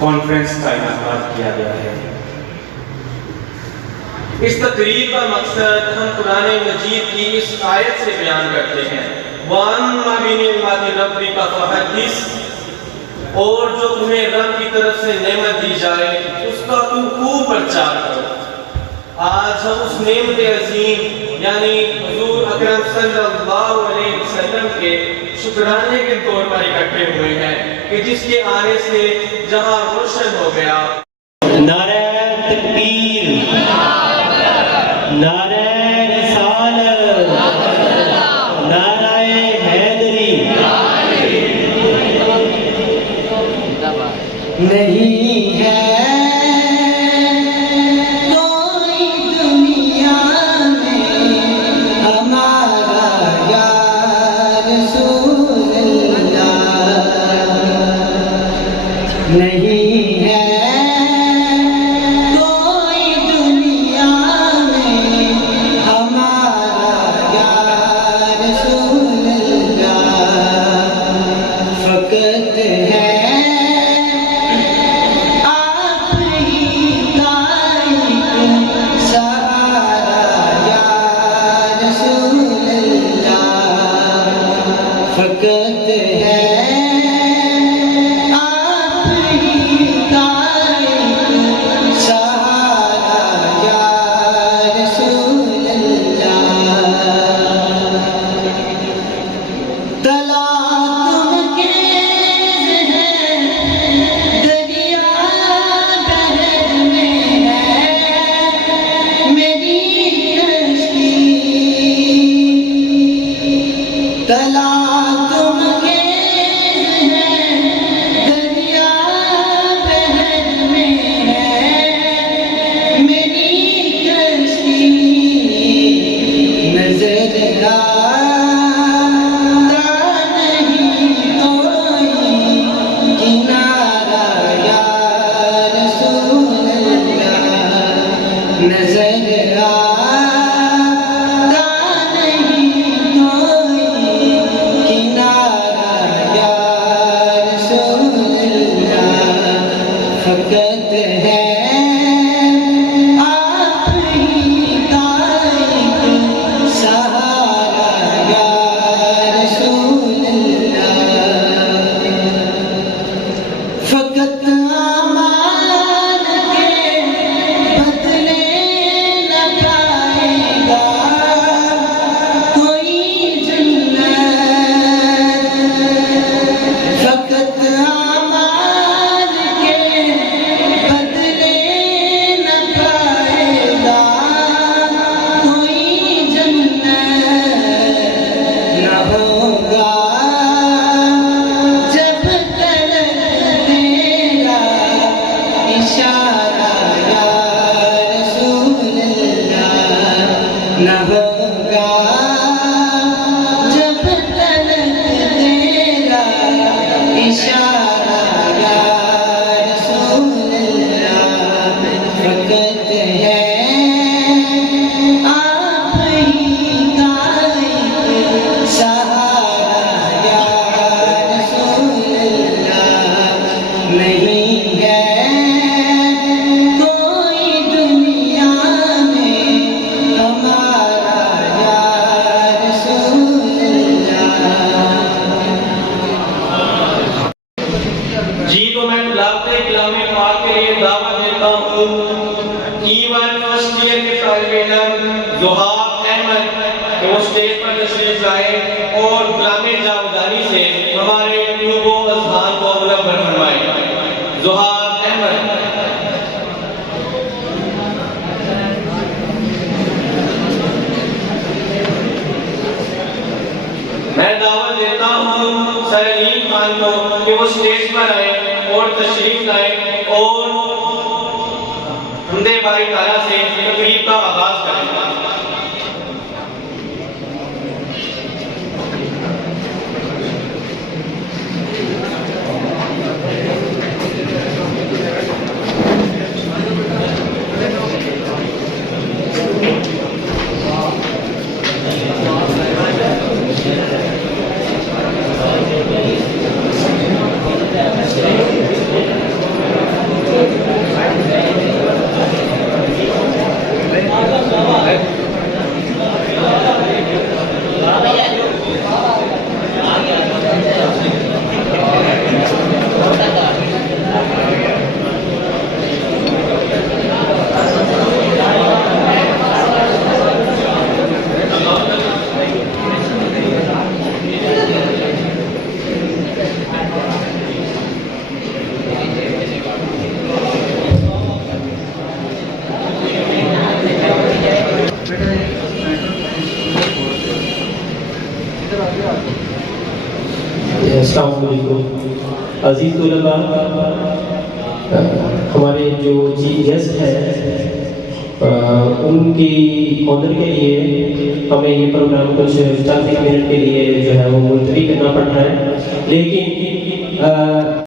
Conference का इनाकाद किया गया है। इस तकरीर का मकसद हम कुरान मजीद की इस आयत से बयान करते हैं, वअम्मा बिनिअमति रब्बिका फहद्दिस, और जो तुम्हें रब की तरफ से नेमत दी जाए उसका तुम खूब प्रचार करो। आज हम उस नेमत अजीम यानी हुजूर अकरम सल्लल्लाहु अलैहि वसल्लम के शुक्राने के तौर पर इकट्ठे हुए हैं कि जिसके आने से जहां रोशन हो गया। नारे तकबीर, नारे रिसालत, नारे हैदरी। नहीं है कोई दुनिया में हमारा या रसूल अल्लाह, नहीं है कोई दुनिया में हमारा या रसूल अल्लाह, फकत है फकत है आप ही कायम सहारा या रसूल अल्लाह। तला तुमके दरिया बहर में है मेरी कश्ती, तला नजर आता नहीं कोई किनारा या रसूल अल्लाह, फकत है आप ही कायम सहारा या रसूल अल्लाह, फकत न होगा जब तक तेरा इशारा या रसूल अल्लाह, फकत है आप ही कायम सहारा या रसूल अल्लाह, नहीं है ज़ुहाब अहमद वो स्टेज पर तशरीफ लाए और गुलामे जावदानी से हमारे यूबो अज़हान को मुनव्वर फरमाए। ज़ुहाब अहमद। मैं दावत देता हूँ सलीम खान को कि वो स्टेज पर आए और तशरीफ लाए और हमदे बारी ताला से तकरीब का आगाज करें। अस्सलाम वालेकुम अज़ीज़ तुलबा, हमारे जो चीफ गेस्ट हैं उनकी ऑनर के लिए हमें ये प्रोग्राम कुछ चंद मिनट के लिए जो है वो मुलतवी करना पड़ रहा है, लेकिन